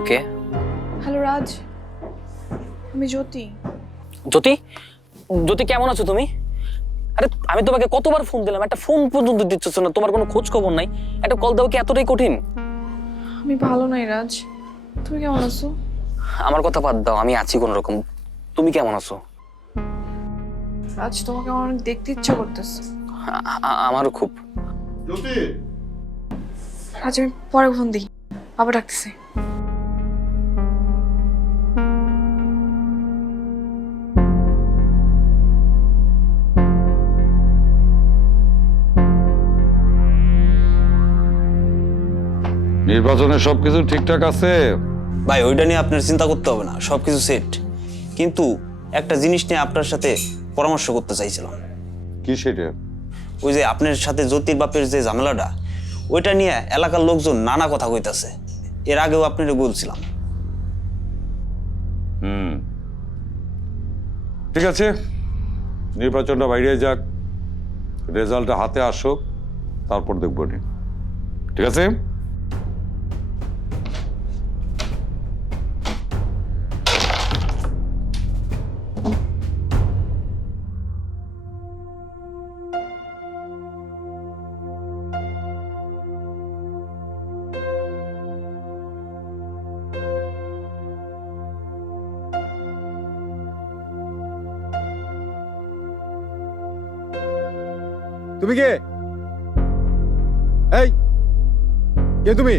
Hello, কে? Hello রাজ, আমি জ্যোতি। জ্যোতি? জ্যোতি, কেমন আছো তুমি? আরে আমি তোমাকে কতবার ফোন দিলাম, একটা ফোন পর্যন্ত দিচ্ছ না, তোমার কোনো খোঁজ খবর নাই। একটা কল দেওয়া কি এতটাই কঠিন? আমি ভালো নাই রাজ, তুমি কেমন আছো? আমার কথা বাদ দাও, আমি আছি কোন রকম। তুমি কেমন আছো? রাজ, তোমাকে আমার অনেক দেখতে ইচ্ছা করতেছে। আমারও খুব। জ্যোতি, রাজ, আমি পরে ফোন দিই, বাবা ডাকতেছে। নির্বাচনে সবকিছু ঠিকঠাক আছে? ভাই ওইটা নিয়ে আপনার চিন্তা করতে হবে না, সবকিছু সেট। কিন্তু একটা জিনিস নিয়ে আপনার সাথে পরামর্শ করতে চাইছিলাম। কি সেটা? ওই যে আপনার সাথে জ্যোতির বাপের যে ঝামেলাটা, ওইটা নিয়ে এলাকার লোকজন নানা কথা কইতাছে। এর আগেও আপনাকে বলছিলাম। ঠিক আছে, নির্বাচনটা বাইরে যাক, রেজাল্টটা হাতে আসুক, তারপর দেখবো নি। ঠিক আছে? তুমি কে? এই কে তুমি?